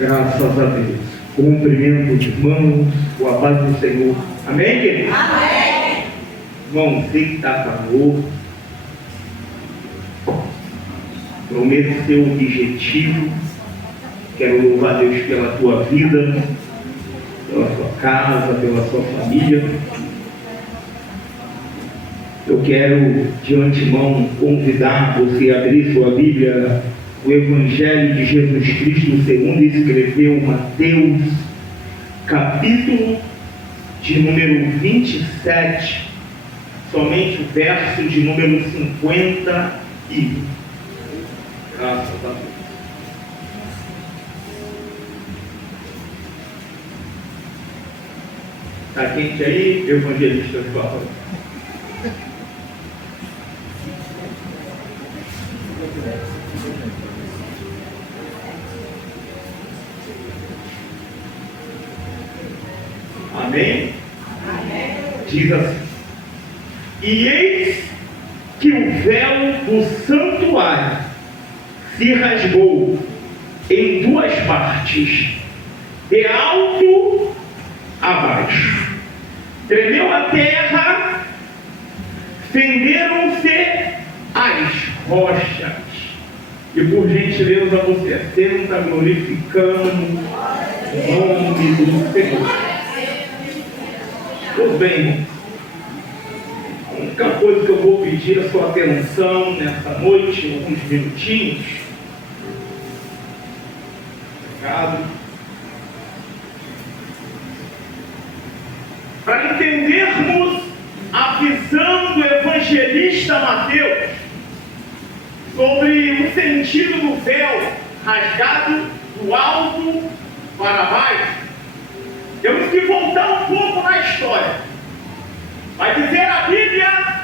Graças a Deus. Cumprimento os irmãos, o a paz do Senhor. Amém, querido? Amém. Irmãozinho que está calor. Prometo ser objetivo. Quero louvar a Deus pela tua vida, pela sua casa, pela sua família. Eu quero de antemão convidar você a abrir sua Bíblia, o Evangelho de Jesus Cristo segundo escreveu Mateus, capítulo de número 27, somente o verso de número 51. Graças a Deus. Está quente aí, evangelista Cláudio? Amém? Amém. Diz assim: e eis que o véu do santuário se rasgou em duas partes, de alto a baixo. Tremeu a terra, fenderam-se as rochas. E por gentileza você senta glorificando o nome do Senhor. Tudo bem, irmão? A única coisa que eu vou pedir a sua atenção nessa noite, alguns minutinhos. Obrigado. Para entendermos a visão do evangelista Mateus sobre o sentido do véu rasgado do alto para baixo, temos que voltar um pouco na história. Vai dizer a Bíblia,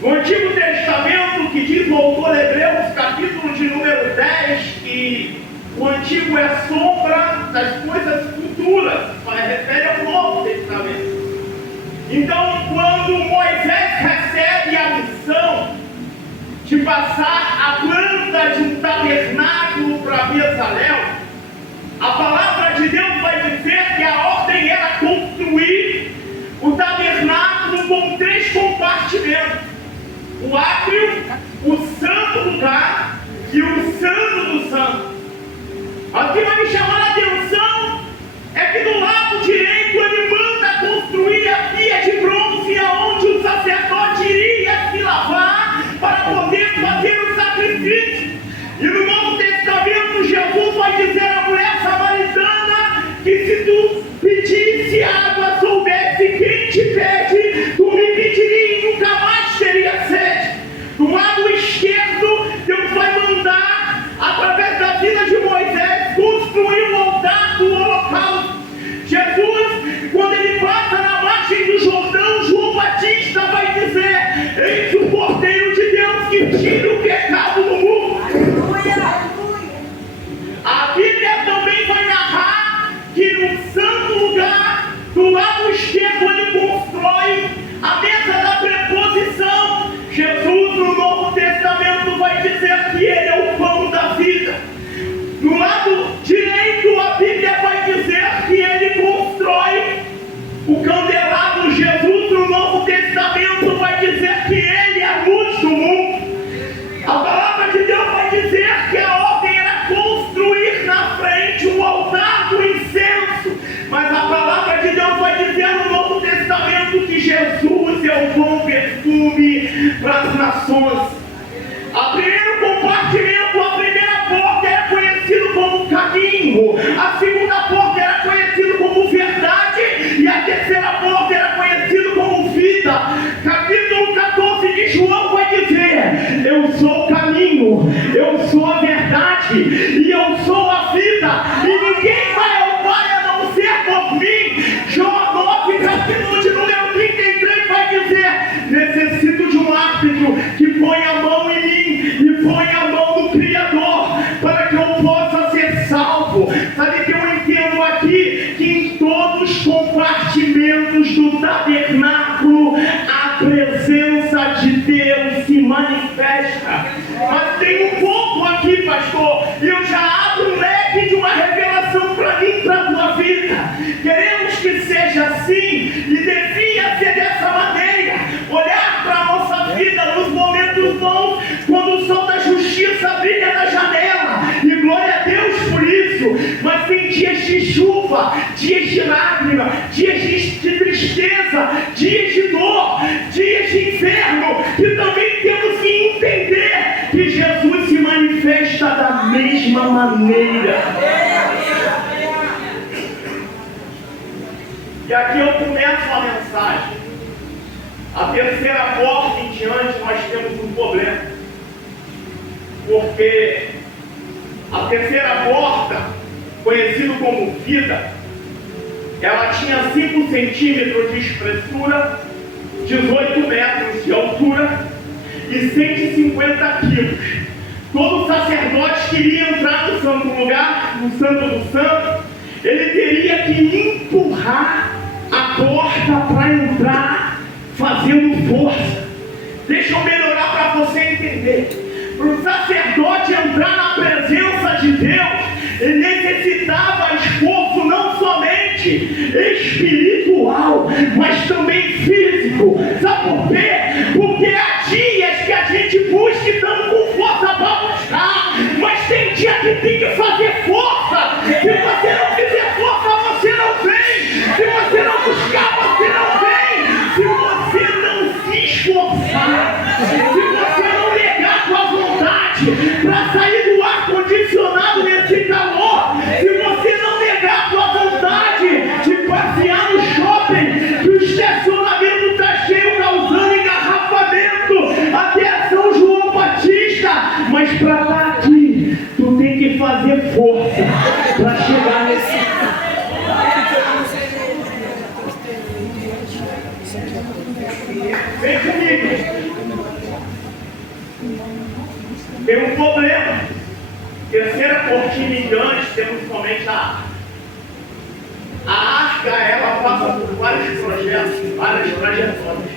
no Antigo Testamento, que diz o autor Hebreus, capítulo de número 10, que o Antigo é sombra das coisas futuras, mas refere ao Novo Testamento. Então, quando Moisés recebe a missão de passar a planta de um tabernáculo para Bezalel, a palavra de Deus vai dizer que a ordem era construir o tabernáculo com 3 compartimentos: o átrio, o santo lugar e o santo do santo. O que vai me chamar a atenção é que do lado direito ele manda construir a pia de bronze aonde o sacerdote iria se lavar para poder fazer o sacrifício. E no Novo Testamento Jesus vai dizer à mulher samaritana que se tu pedisse água, soubesse quem te pede, tu me pediria e nunca mais teria sede. Do lado esquerdo, Deus vai mandar, através da vida de Moisés, construir o altar do holocausto. Jesus, quando ele passa na margem do Jordão, João Batista vai dizer: eis o Cordeiro de Deus que tira o pecado do mundo. A Bíblia também vai narrar que no santo lugar, do lado esquerdo, ele constrói a mesa da preposição. Jesus, no Novo Testamento, vai dizer que ele é o pão da vida. Do lado direito, a Bíblia vai dizer que ele constrói o candelabro. Jesus, no Novo Testamento, vai dizer que ele é a luz do mundo. A palavra de Deus vai dizer que a ordem era construir na frente o altar do incenso. Mas a palavra de Deus vai dizer no Novo Testamento que Jesus é o bom perfume para as nações. O primeiro compartimento, a primeira porta era conhecido como caminho, a segunda porta era conhecido como verdade e a terceira porta era conhecido como vida. Capítulo 14 de João vai dizer: eu sou o caminho, eu sou a verdade e eu sou a vida, e ninguém vai ao Pai a não ser por mim. João 9, capítulo de número 33 vai dizer: necessito de um árbitro que põe a mão em mim e põe a mão no Criador para que eu possa ser salvo. Sabe o que eu entendo aqui? Que em todos os compartimentos do tabernáculo a presença de Deus se manifesta. Mas tem um ponto aqui, pastor, e eu já abro o leque de uma revelação você em dias de chuva, dias de lágrima, dias de tristeza, dias de dor, dias de inferno, que também temos que entender que Jesus se manifesta da mesma maneira. E aqui eu começo a mensagem. A terceira porta em diante nós temos um problema. Porque a terceira porta, conhecida como vida, ela tinha 5 centímetros de espessura, 18 metros de altura e 150 quilos. Todo sacerdote que iria entrar no santo lugar, no santo do santo, ele teria que empurrar a porta para entrar, fazendo força. Deixa eu melhorar para você entender. Para o sacerdote entrar na presença de Deus, ele necessitava esforço não somente espiritual, mas também físico. Sabe por quê? Porque há dias que a gente busca e estamos com força para buscar, mas tem dia que tem que fazer força. Se você não fizer força, você não vem. Se você não buscar, você não vem. Se você não se esforçar, se você não negar sua vontade para sair do ar-condicionado nesse calor, se você não negar sua vontade de passear no shopping, que o estacionamento está cheio, causando engarrafamento até São João Batista, mas para estar aqui, tu tem que fazer força para chegar nesse. Vem comigo. Tem um problema. Terceira cortina em diante, temos somente a arca. A arca, ela passa por vários projetos, várias trajetórias.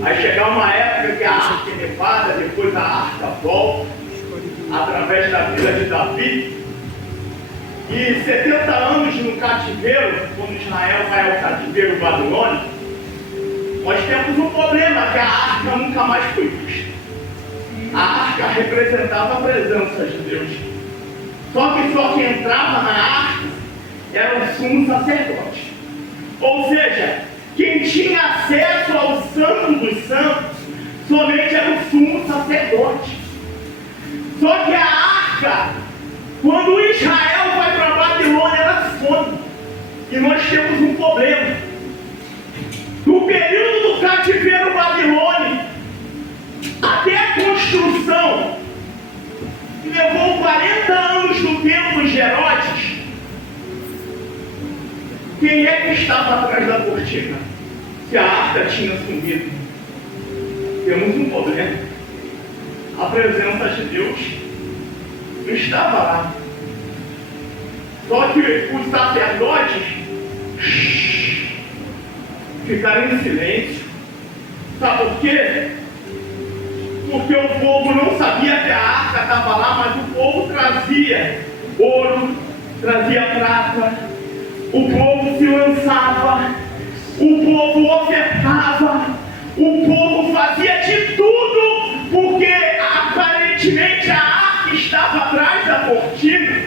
Vai chegar uma época que a arca é levada, depois a arca volta, através da vida de Davi. E 70 anos no cativeiro, quando Israel vai ao cativeiro babilônico, nós temos um problema, que a arca nunca mais foi vista. A arca representava a presença de Deus. Só quem entrava na arca era o sumo sacerdote. Ou seja, quem tinha acesso ao santo dos santos somente era o sumo sacerdote. Só que a arca, quando Israel vai para a Babilônia, ela some. E nós temos um problema. No período do cativeiro babilônico, até a construção, que levou 40 anos do templo de Herodes, quem é que estava atrás da cortina? Se a arca tinha sumido, temos um problema. A presença de Deus não estava lá. Só que os sacerdotes ficaram em silêncio. Sabe por quê? Porque o povo não sabia que a arca estava lá, mas o povo trazia ouro, trazia prata, o povo se lançava, o povo ofertava, o povo fazia de tudo, porque aparentemente a arca estava atrás da cortina.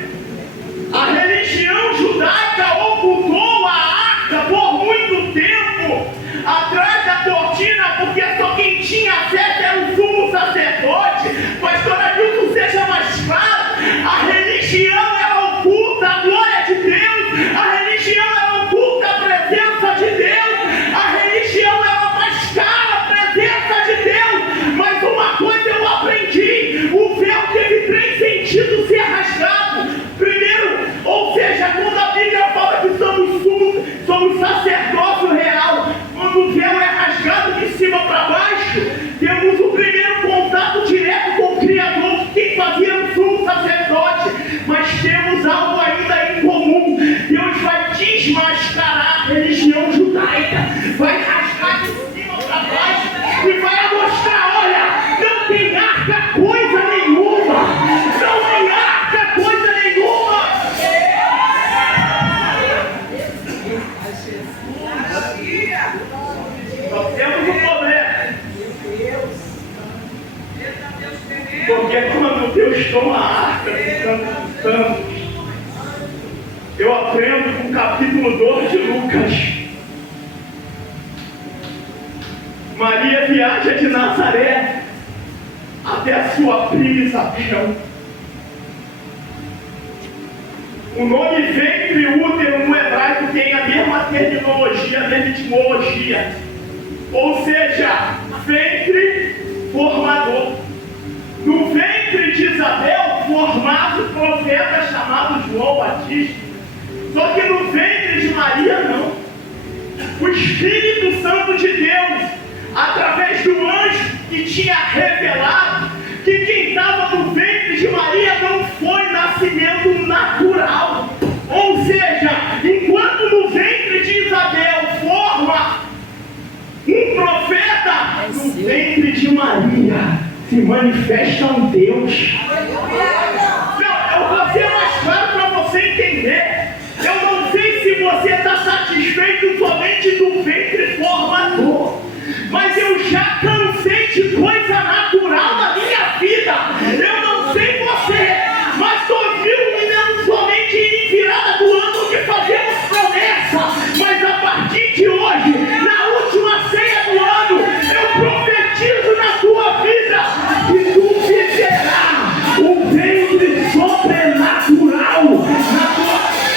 A religião judaica ocultou a arca por muito tempo atrás da cortina, porque só quem tinha acesso era o sumo sacerdote. Pastor Adilson, seja mais claro, a religião ela oculta a glória de Deus, a religião ela oculta a presença de Deus, a religião ela mascara a presença de Deus. Mas uma coisa eu aprendi: o véu teve 3 sentidos ser rasgado. Primeiro, ou seja, quando a Bíblia fala que somos sacerdócio real, quando o véu é rasgado de cima para baixo, temos o primeiro contato direto com o Criador, quem fazia o sumo sacerdote. Mas temos algo ainda em comum. Deus vai desmascarar a religião judaica, vai rasgar de cima para baixo e vai mostrar: olha, não tem arca coisa nenhuma, não tem arca coisa nenhuma. Nós temos um problema. Porque quando Deus toma a arca dos santos, aprendo com o capítulo 12 de Lucas. Maria viaja de Nazaré até a sua prima Isabel. O nome ventre e útero no hebraico tem a mesma terminologia, a mesma etimologia. Ou seja, ventre formador. No ventre de Isabel formava o profeta chamado João Batista. Só que no ventre de Maria não. O Espírito Santo de Deus, através do anjo que tinha revelado que quem estava no ventre de Maria não foi nascimento natural. Ou seja, enquanto no ventre de Isabel forma um profeta, no ventre de Maria se manifesta um Deus. Eu vou ser mais claro para você entender. Eu não sei se você está satisfeito somente do ventre formador, mas eu já cansei de coisa natural na minha vida. Eu não sei você, mas 2000 somente em virada do ano que fazemos promessa. Mas a partir de hoje, na última ceia do ano, eu profetizo na tua vida que tu viverás um ventre sobrenatural na tua vida.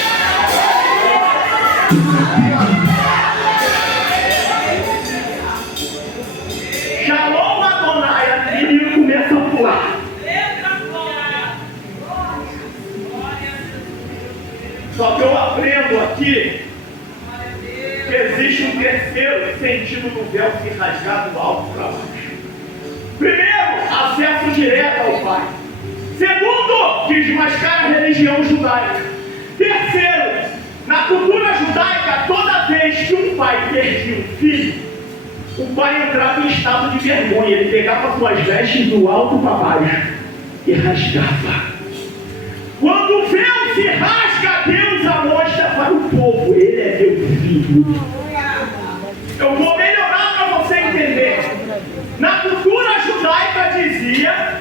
Shalom Adonai, e menino começa a pular. Só que eu aprendo aqui que existe um terceiro sentido do véu se rasgar do alto para baixo. Primeiro, acesso direto ao Pai. Segundo, desmascara a religião judaica. Terceiro, na cultura judaica, toda vez que um pai perdia um filho, o pai entrava em estado de vergonha. Ele pegava suas vestes do alto para baixo e rasgava. Quando o véu se rasga, Deus a mostra para o povo: ele é meu filho. Eu vou melhorar para você entender. Na cultura judaica dizia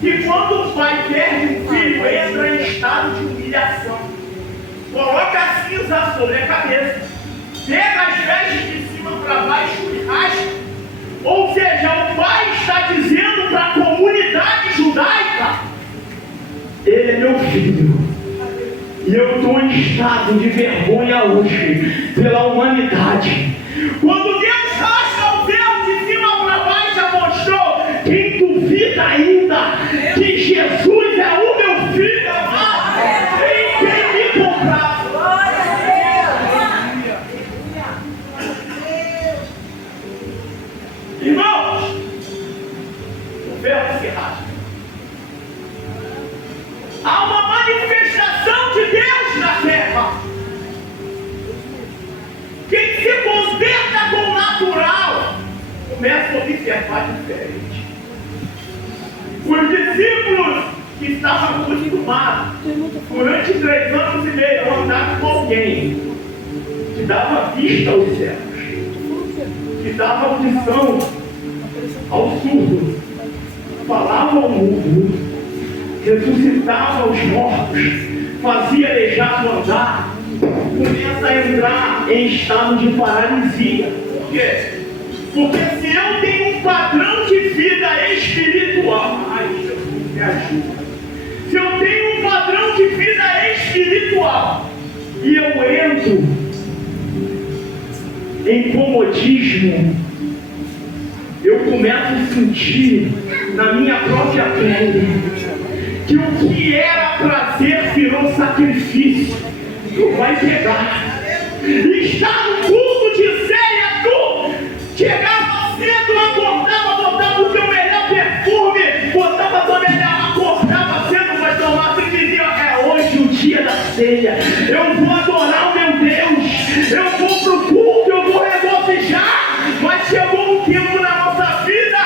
que quando o pai perde um filho, entra em estado de humilhação. Coloca a cinza sobre a cabeça, pega as vestes de cima para baixo e rasga. Ou seja, o pai está dizendo para a comunidade judaica: ele é meu filho. E eu estou em estado de vergonha hoje pela humanidade. Quando Deus rasga o véu de cima para baixo, já mostrou: quem duvida ainda que Jesus é o meu filho amado, em quem me comprar. Irmãos, o véu se rasga. Há uma manifestação de Deus na terra. Quem se contenta com o natural começa a observar diferente. Os discípulos que estavam acostumados durante 3 anos e meio a andar com alguém que dava vista aos cegos, que dava audição ao surdo, falava ao mudo, ressuscitava os mortos, fazia aleijado andar, começa a entrar em estado de paralisia. Por quê? Porque se eu tenho um padrão de vida espiritual, ai Jesus, me ajuda. Se eu tenho um padrão de vida espiritual e eu entro em comodismo, eu começo a sentir na minha própria pele que o que era prazer virou sacrifício. Tu vai pegar. Está no culto de ceia, tu chegava cedo, acordava, botava o teu melhor perfume, botava tua melhor, acordava cedo, vai tomar e dizia: é hoje o dia da ceia, eu vou adorar o meu Deus, eu vou pro culto, eu vou regozijar. Mas chegou um tempo na nossa vida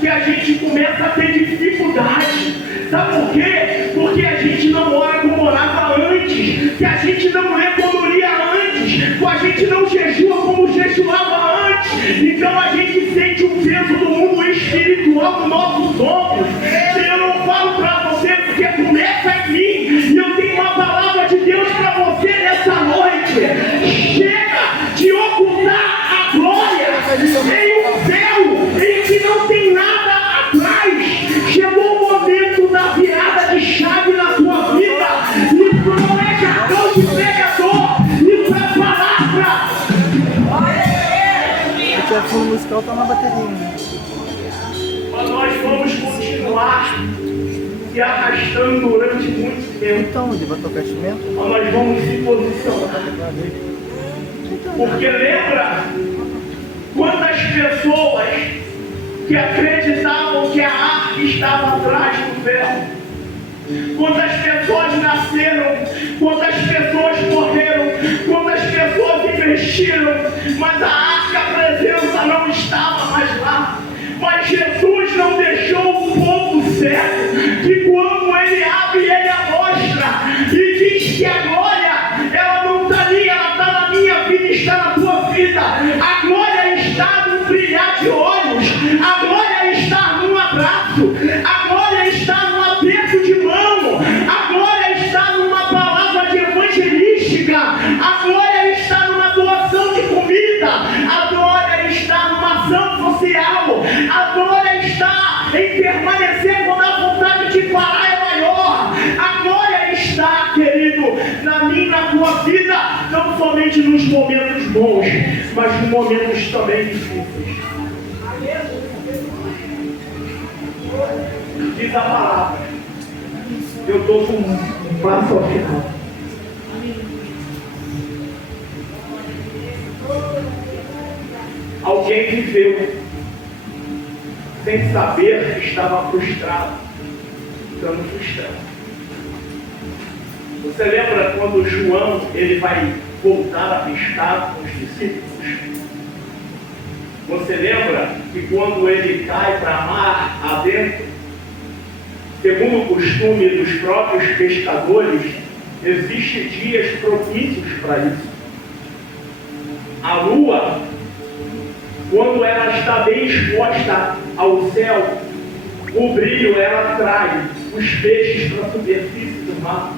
que a gente começa a ter dificuldade. Sabe por quê? Porque a gente não mora como morava antes, que a gente não lê como lia antes, que a gente não jejua como jejuava antes. Então a gente sente o peso do mundo espiritual nos nossos ombros. Eu não falo para você porque começa em mim, e eu tenho uma palavra de Deus para você. fundo musical tá na bateria, né? Mas nós vamos continuar se arrastando durante muito tempo. Então, ele vai tocar instrumento? Mas nós vamos se posicionar. Porque lembra quantas pessoas que acreditavam que a arca estava atrás do véu? Quantas pessoas nasceram, quantas pessoas morreram, quantas pessoas investiram, mas a arca, a presença não estava mais lá. Mas Jesus não deixou o ponto certo, que quando Ele abre, Ele a mostra, e diz que a glória, ela não está ali, ela está na minha vida, está na tua vida. A glória está no brilhar de olhos, a glória está num abraço, a glória está num aperto de mão, a glória está numa palavra de evangelística, a glória está numa doação de comida, a glória está numa ação social, a glória está em permanecer quando a vontade de parar é maior. A glória está, querido, na minha e na tua vida, não somente nos momentos bons, mas nos momentos também difíceis. Diz a palavra. Eu estou com um passo ao final. Alguém viveu sem saber que estava frustrado, ficando frustrado. Você lembra quando João ele vai voltar a pescar com os discípulos? Você lembra que quando ele cai para mar adentro, segundo o costume dos próprios pescadores, existem dias propícios para isso. A lua, quando ela está bem exposta ao céu, o brilho ela atrai os peixes para a superfície do mar.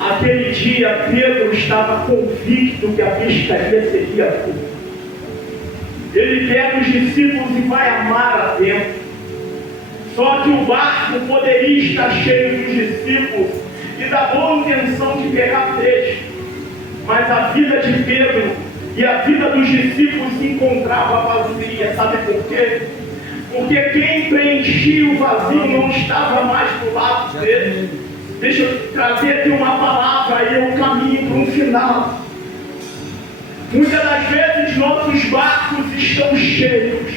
Aquele dia Pedro estava convicto que a pescaria seria boa. Ele pega os discípulos e vai a mar adentro. Só que o barco poderia estar cheio dos discípulos e da boa intenção de pegar peixe. Mas a vida de Pedro e a vida dos discípulos se encontrava vazia. Sabe por quê? Porque quem preenchia o vazio não estava mais do lado dele. Deixa eu trazer aqui uma palavra e eu caminho para um final. Muitas das vezes nossos barcos estão cheios.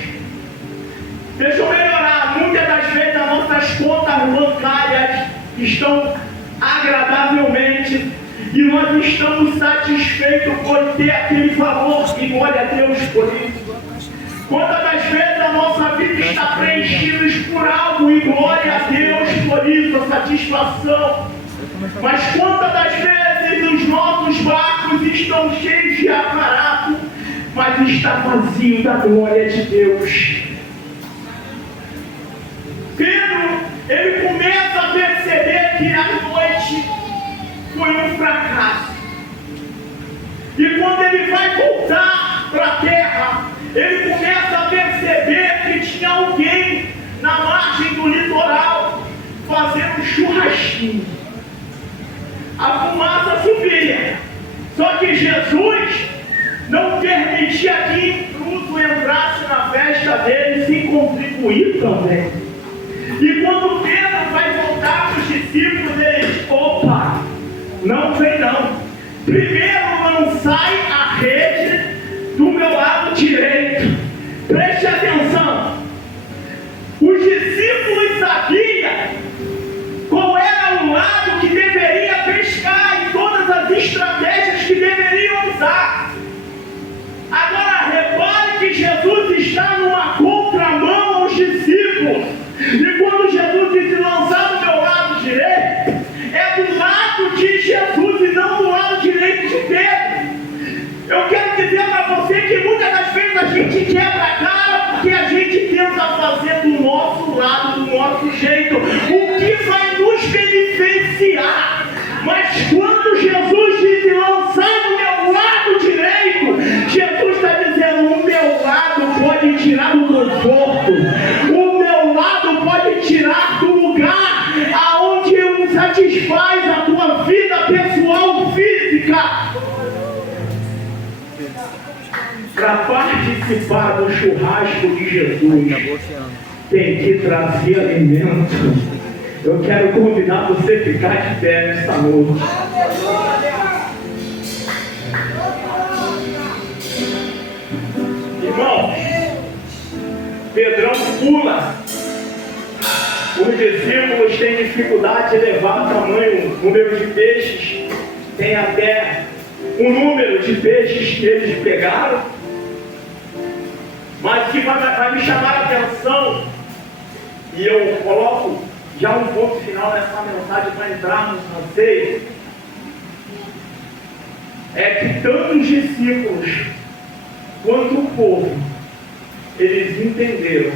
Deixa eu melhorar. Muitas das vezes as nossas contas bancárias estão agradavelmente e nós estamos satisfeitos por ter aquele valor, e glória a Deus por isso. Quantas das vezes a nossa vida está preenchida por algo, e glória a Deus por isso, a satisfação. Mas quantas das vezes os nossos barcos estão cheios de aparato, mas está vazio da glória de Deus. Pedro, ele começa a perceber que a noite foi um fracasso. E quando ele vai voltar para a terra, ele começa a perceber que tinha alguém na margem do litoral fazendo churrasquinho. A fumaça subia. Só que Jesus não permitia que intruso entrasse na festa dele sem contribuir também. E quando Pedro vai voltar para os discípulos, ele diz: opa, não vem não. Primeiro lançai a rede do meu lado direito. Preste atenção. Os discípulos sabiam qual era o lado que deveria pescar e todas as estratégias que deveriam usar. Agora repare que Jesus está numa contramão aos discípulos. E quando Jesus diz lançar do meu lado direito, é do lado de Jesus e não do lado direito de Pedro. Eu quero dizer para você que muitas das vezes a gente quebra a cara porque a gente tenta fazer do nosso lado, do nosso jeito, o que vai nos beneficiar. Mas quando Jesus diz lançar do meu lado direito, Jesus está dizendo: o meu lado pode tirar do conforto, o meu lado pode tirar do lugar aonde satisfaz a tua vida pessoal física. para participar do churrasco de Jesus, Acabou esse ano. tem que trazer alimento. Eu quero convidar você a ficar de pé nesta noite. Irmão, Pedrão pula. Os discípulos têm dificuldade de levar tamanho número de peixes. Tem até o número de peixes que eles pegaram. Mas que vai me chamar a atenção, e eu coloco já um ponto final nessa mensagem para entrarmos na ceia, é que tanto os discípulos quanto o povo, eles entenderam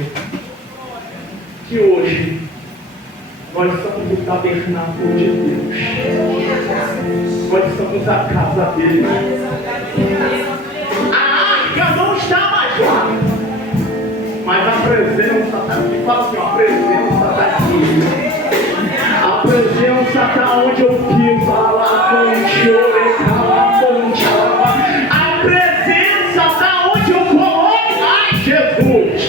que hoje nós somos o tabernáculo de Deus. Nós somos a casa dele. A arca não está mais lá, mas a presença está aqui. Fala assim, a presença está aqui. A presença está onde eu piso. A presença está onde eu coloco. Ai, Jesus!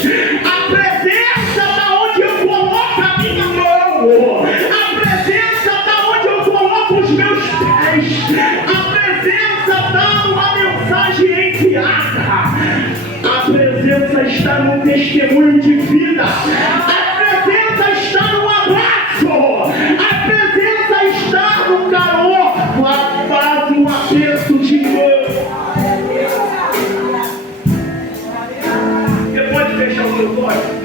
A presença está onde eu coloco a minha mão. A presença está onde eu coloco os meus pés. A presença está numa mensagem enviada. A presença está no testemunho de vida. A presença está no abraço. A presença está no calor. Faz um aperto de mão. Você pode fechar os seus olhos?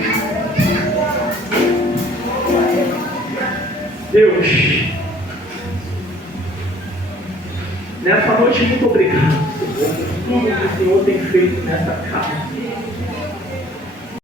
Deus, nessa noite, muito obrigado, Senhor, por tudo que o Senhor tem feito nessa casa.